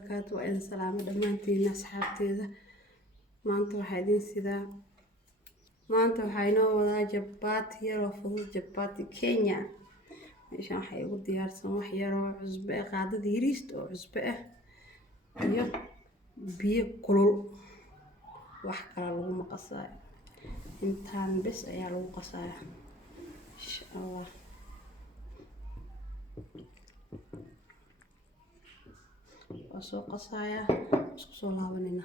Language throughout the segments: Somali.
وبركاته وإن سلام دمانتين أصحابتي maanta waxaa idin sidaa maanta waxaa inoo wadaa jabbaati yar oo fudud jabbaati Kenya meeshaan waxaa igu diyaarsan wax yar oo cusbo ah qaadada yariista oo cusbo ah iyo biyo kulul wax kale lagu qasayo intaan bes ayaa lagu qasayaa insha Allah waa soo qasayaa isku soo laabanina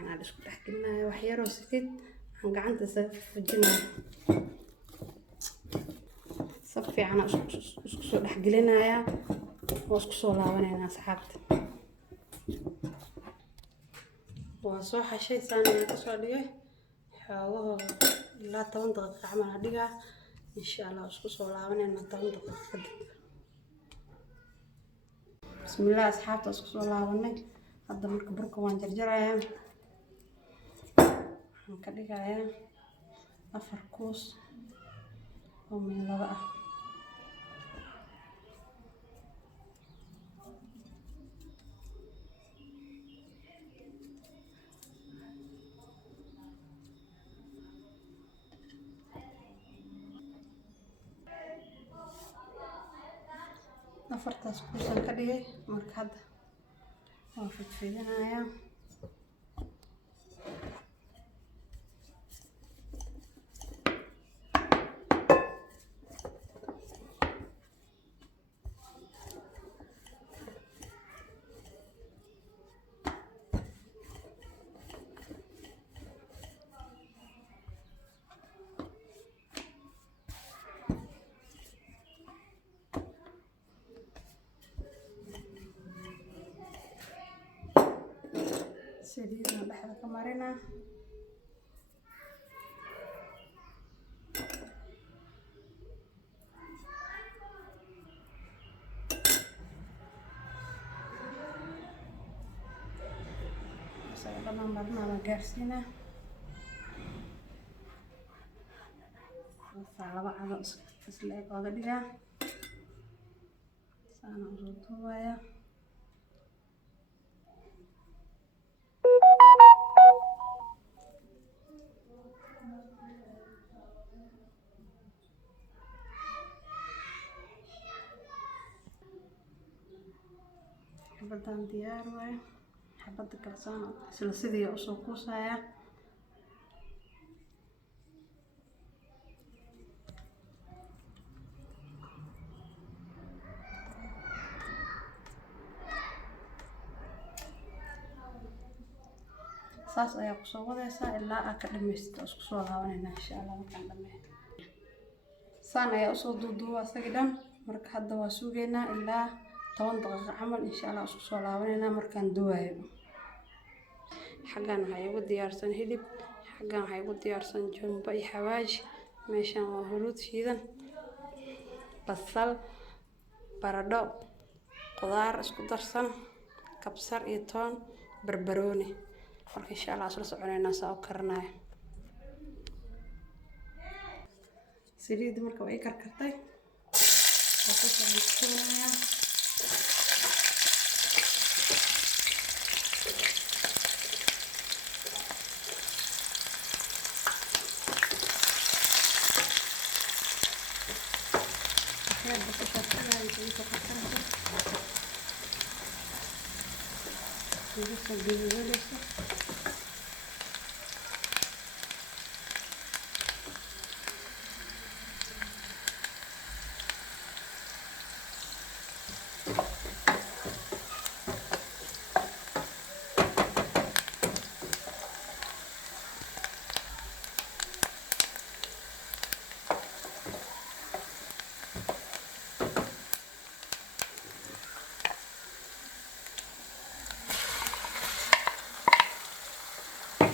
أنا اسكو تحكي لنا وحيرو سكت عن قعنت سفجنا صفي أنا اسكو تحكي لنا يا واسكو صلاة أنا سحبت وصوحة شيء ثاني كسوليه حاوه لا 10 دقيقة عمل هديها إن شاء الله اسكو صلاة أنا 10 دقيقة بسم الله أصحابي اسكو صلاة هذا مركب بركة وان جرجرة هنكدقايا 4 كوس oo meel laba ah afartaas kuusan ka dhigay marka hadda waan fidinayaa سيدنا بحر كمارنا سيدنا مرنا مجرسنا وفعل بعض أسلحة قادرة سنوزوتها حبدان ديار واي حبد كرسان سلسلة أصو كوسايا saas ayaa ku soo wadaysaa ilaa aad ka dhamaysto isku soo laabanayna insha Allah markaan dhameeyo saan ayaa usoo duuduubaa asagii dhan marka hadda waa sugeynaa ilaa 10 daqiiqo camal insha Allah isku soo laabanayna markaan duwayo xagan waxay ugu diyaarsan hilib xagan waxay ugu diyaarsan jumbo iyo xawaash meeshan waa huruud shiidan basal baradho qudaar isku darsan kabsar iyo toon barbarooni marka insha Allah isla soconayna saa u karnaa saliid marka way karkartay waxaan sameeyaa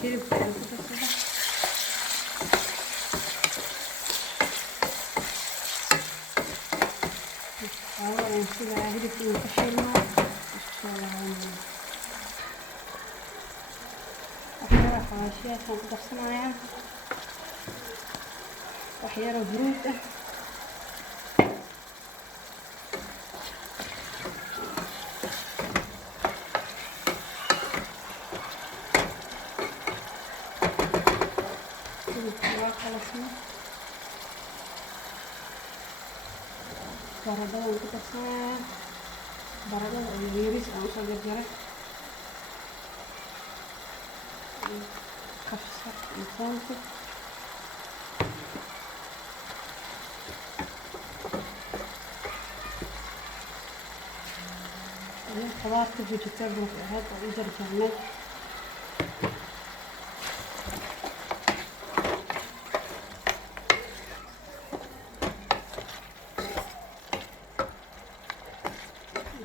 hilibka aan ku darsado waxaan sida hilibka uu ka shiilmo isku soo laabanaya waxyaalaha xawaashiyadkan ku darsanayaa wax yar oo huruud ah waa qalasna baradhadan ku darsanayaa baradhada oo yariis aan usoo jarjaray kabsar iyo toonta iyo khudaarta vegetable ahayd oo u jarjarnay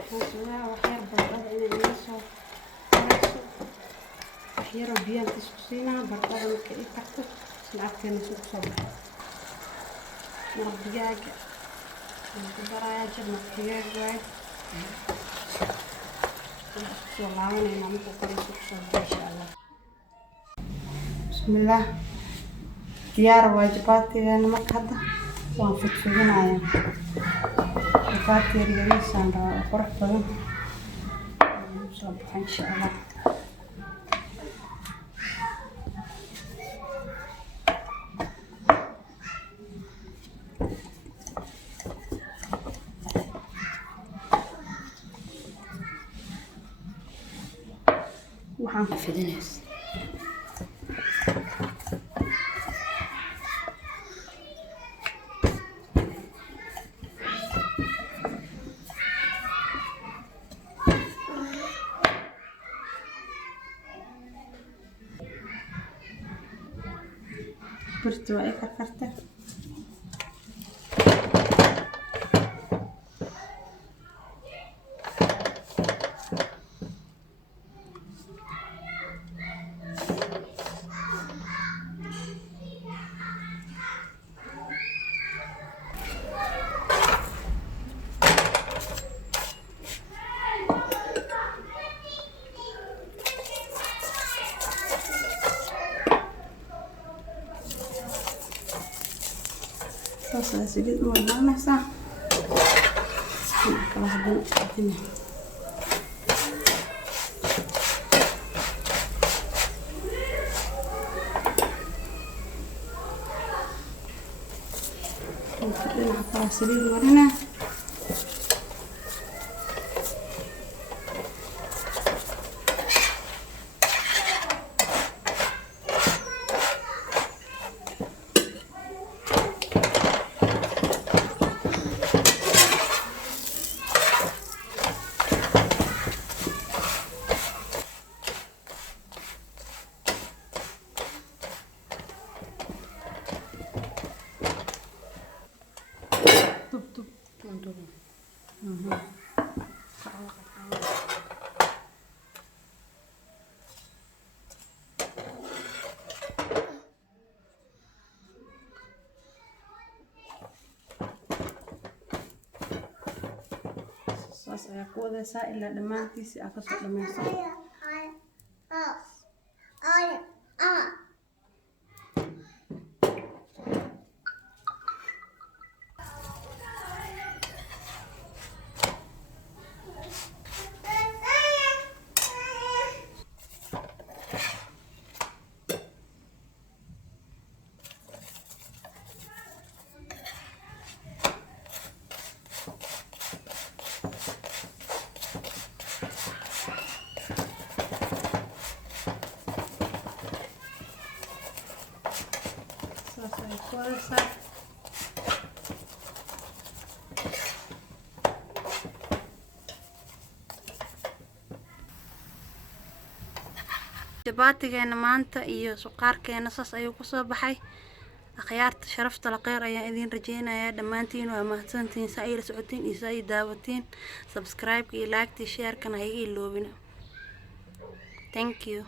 waxyar baradhada inay iga soo karayso waxyaroo biyaan isku siinaa baradhada marka ay karto sinacadkeena isu kusoo baxo maraq digaaga waan ku darayaa jab maraq digaag waaye kusoo laabanaynaa markuu karayso kusoo baxo insha allah bismillaah diyaar waa jabaatigeena marka hadda waan fidfidinayaa jabaati yaryariisaan rabaa oo qurux badan soo baxo insha allah waxaan ku fidinays birta waa ay karkarta saas saliid u wadaanaysaa kala hadan qadina dhinaca kala saliid marina saas ayaa ku wadaysaa ilaa dhammaantiisii aa kasoo dhamayso jabaatigeena maanta iyo suqaarkeena saas ayuu kusoo baxay akhyaarta sharafta la qeyr ayaan idin rajeynayaa dhammaantiin waa mahadsantihiin saa ila socotiin iyo saa ii daawatiin subscribe iyo like iyo share kana ha iga iloobina thank you